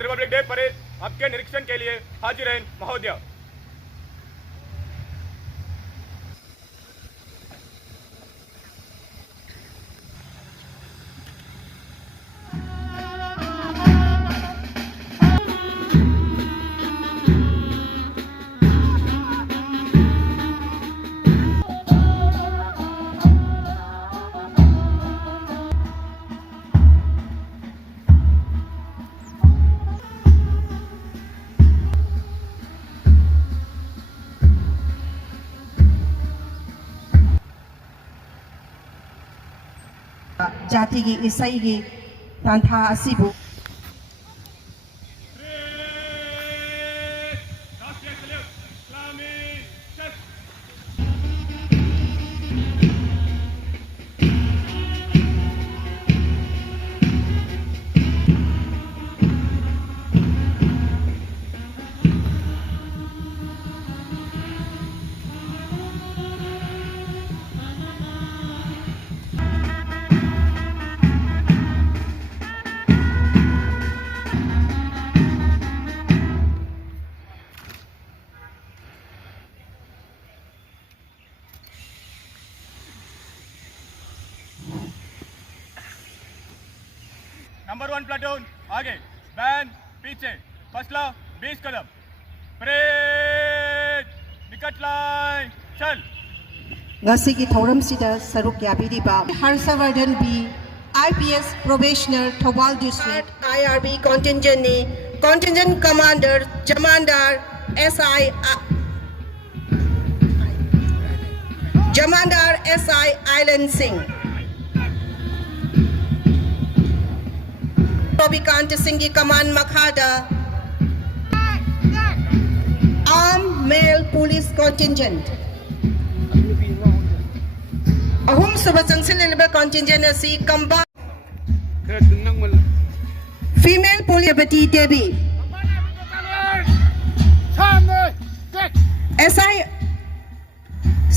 Republic day parade आपके निरीक्षण के लिए हाजिर हैं महोदय। जाति की ईसाई की तांथा असीबु नंबर 1 प्लाटून आगे, बैन पीछे, फसला 20 कदम, परेड निकट लाइन चल। ngasi ki thauram sida saruk yabiriba Harsavardhan B IPS probationer Thawal district IRB contingent ne contingent commander Jamandar SI Island Singh Robikant Singh की कमान मखादा armed male police contingent ahum suba changsileba contingent asi kamba female police Bati Devi SI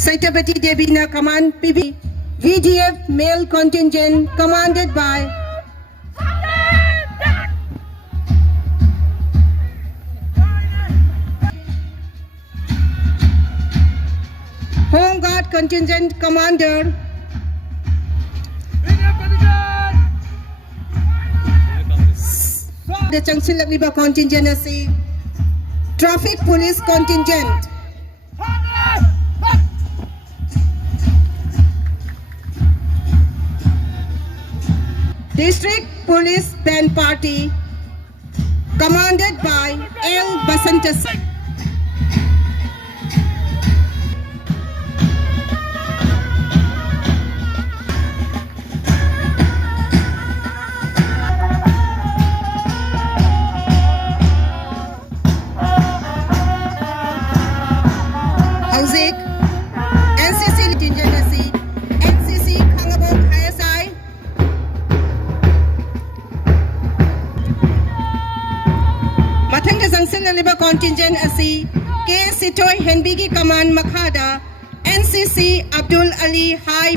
Saitabati Devi na command PB VDF male contingent commanded by Home Guard Contingent Commander the Changsil Liba Contingent asi Traffic Police Contingent District Police Band Party commanded by L. Basanta Singh NCC contingent asi NCC Khangabok ISI Mathanga Jangsil Liba contingent asi K Sitoy Henby ki command Makhada NCC Abdul Ali High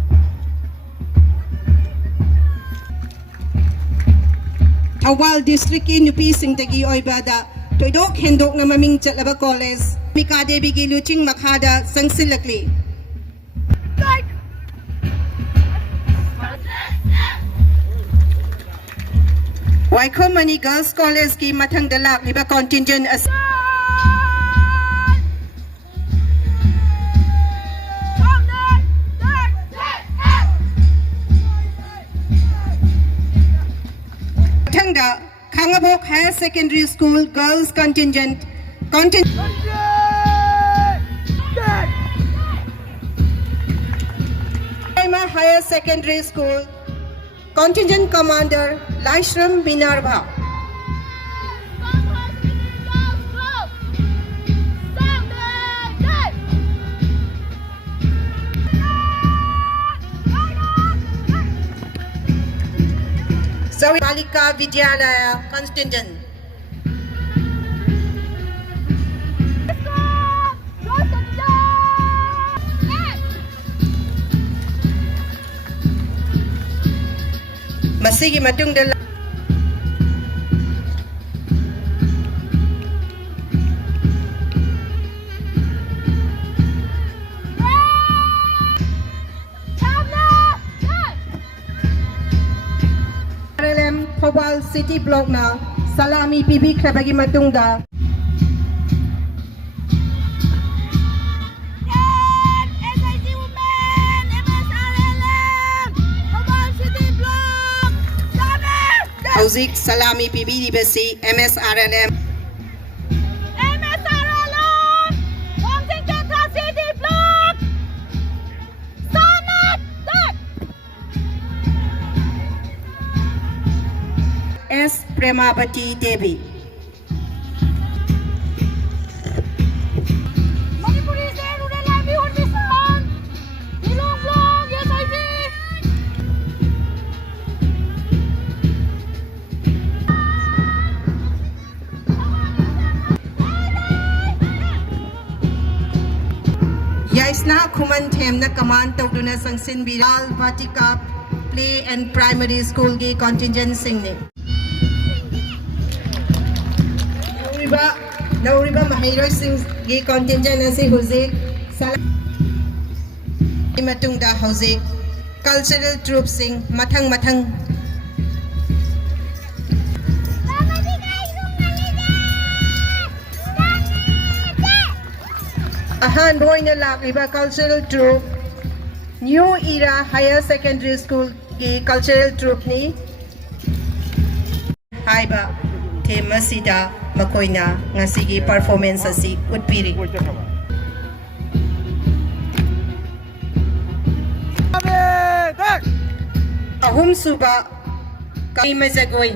Thawal district ki nupi singtagi oibada toidok hendok na maming chatlaba college Mika Devi ki luching Makhada Sangsilakli Waikomani Girls College ki Mathang Dalak liba contingent as Mathangda Khangabok Higher Secondary School Girls Contingent Higher Secondary School Contingent Commander Laishram Binarva So Balika Vidyalaya contingent. Masigi matungda RLM Thobal City Block na salami PB krabagi matungda Hauzik Salami PB Dibasi MSRLM S. Premabati Devi. Yaisna Kuman Them na command tawduna sang Sinbiral Vatika Play and Primary School gi contingent singni. Nauriba Mahiro Singh gi contingent asi huzik matungda huzik cultural troop sing mathang ahan boina lakiba cultural troop New Era Higher Secondary School gi cultural troop ni haiba Themasida Makoina ngasigi performance asi utpiri. Ahum suba kay mazagoy.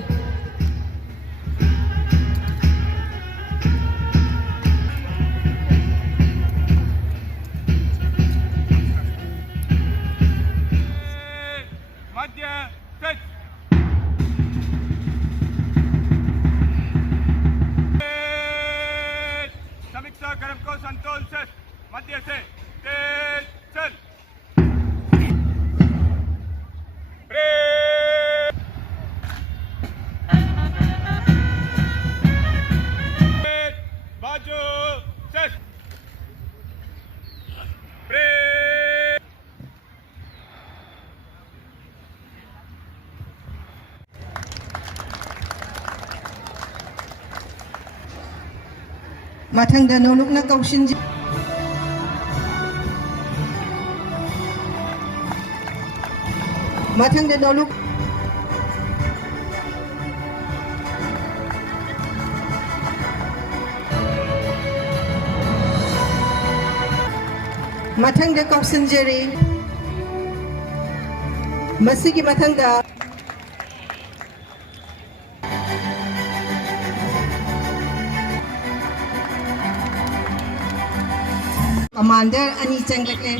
Madhya set. Samikta Karamko Santol set. Madhya set. Chal. Bajo set. Mathangda noluk na kaushin Mathangda noluk Mathangda kaushin jeri Masigi mathangda Commander Ani Changlekle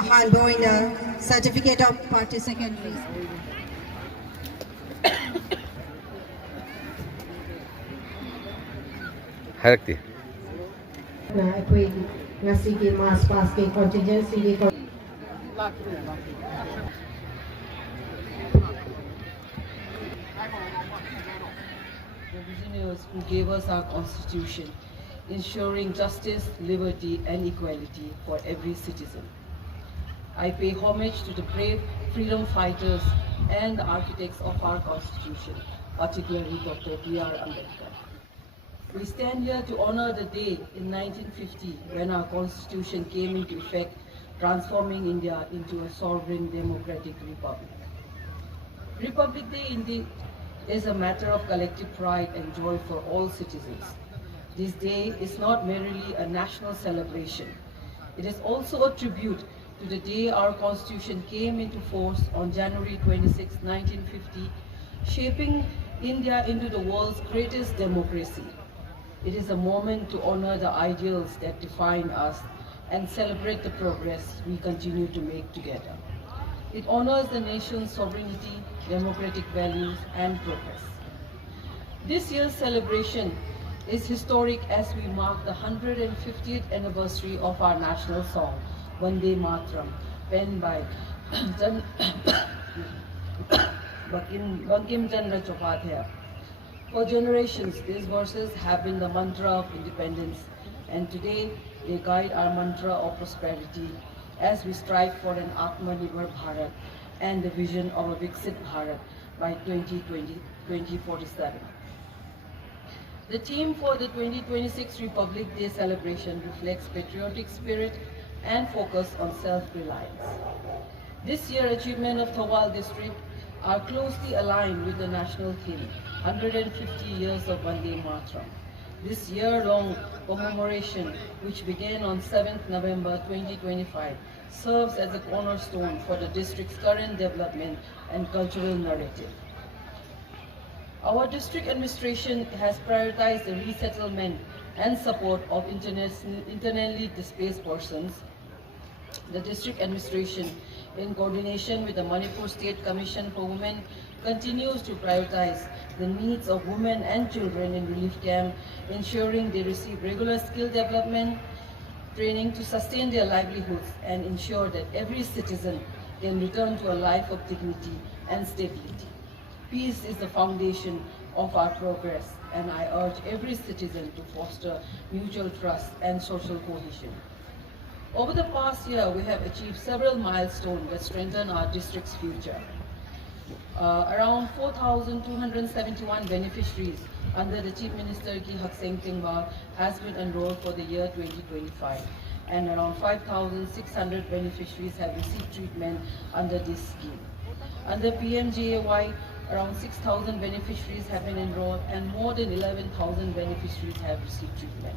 Ahan Boina Certificate of Party Secondary Harakti. na ako'y ngasigi mas pas kay contingency ko visionaries who gave us our constitution, ensuring justice, liberty and equality for every citizen. I pay homage to the brave freedom fighters and the architects of our constitution, particularly Dr. B.R. Ambedkar. We stand here to honor the day in 1950 when our constitution came into effect, transforming India into a sovereign democratic republic. Republic Day indeed is a matter of collective pride and joy for all citizens. This day is not merely a national celebration. It is also a tribute to the day our constitution came into force on January 26, 1950, shaping India into the world's greatest democracy. It is a moment to honor the ideals that define us and celebrate the progress we continue to make together. It honors the nation's sovereignty, democratic values, and progress. This year's celebration is historic as we mark the 150th anniversary of our national song, Vande Mataram, penned by Bankim Chandra Chatopadhyay. For generations, these verses have been the mantra of independence, and today they guide our mantra of prosperity as we strive for an Atmanirbhar Bharat and the vision of a Viksit Bharat by 2047. The theme for the 2026 Republic Day celebration reflects patriotic spirit and focus on self-reliance. This year's achievement of Thawal district are closely aligned with the national theme, 150 years of Vande Mataram. This year-long commemoration, which began on 7th November 2025, serves as a cornerstone for the district's current development and cultural narrative. Our district administration has prioritized the resettlement and support of internally displaced persons. The district administration, in coordination with the Manipur State Commission for Women, continues to prioritize the needs of women and children in relief camp, ensuring they receive regular skill development, training to sustain their livelihoods, and ensure that every citizen can return to a life of dignity and stability. Peace is the foundation of our progress, and I urge every citizen to foster mutual trust and social cohesion. Over the past year, we have achieved several milestones that strengthen our district's future. Around 4,271 beneficiaries under the Chief Minister Ki Hak Seng Tingba has been enrolled for the year 2025, and around 5,600 beneficiaries have received treatment under this scheme. Under PMJAY, around 6,000 beneficiaries have been enrolled, and more than 11,000 beneficiaries have received treatment.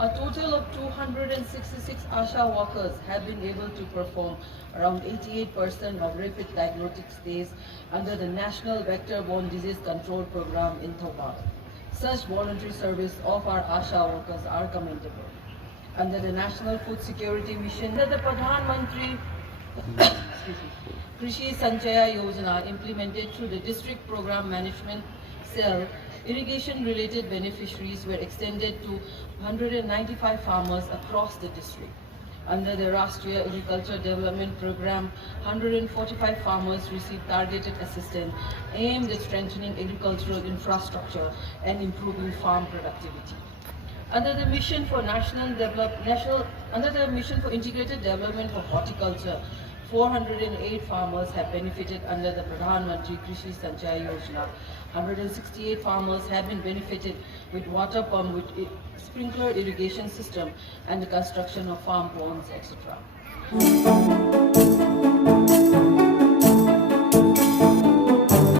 A total of 266 ASHA workers have been able to perform around 88% of rapid diagnostic stays under the National Vector-Borne Disease Control Program in Thawal. Such voluntary service of our ASHA workers are commendable. Under the National Food Security Mission, under the Pradhan Mantri Krishi Sanchaya Yojana implemented through the District Program Management Cell, irrigation-related beneficiaries were extended to 195 farmers across the district. Under the Rashtriya Agriculture Development Program, 145 farmers received targeted assistance aimed at strengthening agricultural infrastructure and improving farm productivity. Under the Mission for Integrated Development for Horticulture, 408 farmers have benefited under the Pradhan Mantri Krishi Sanchaya Yojana. 168 farmers have been benefited with water pump, with sprinkler irrigation system, and the construction of farm ponds, etc.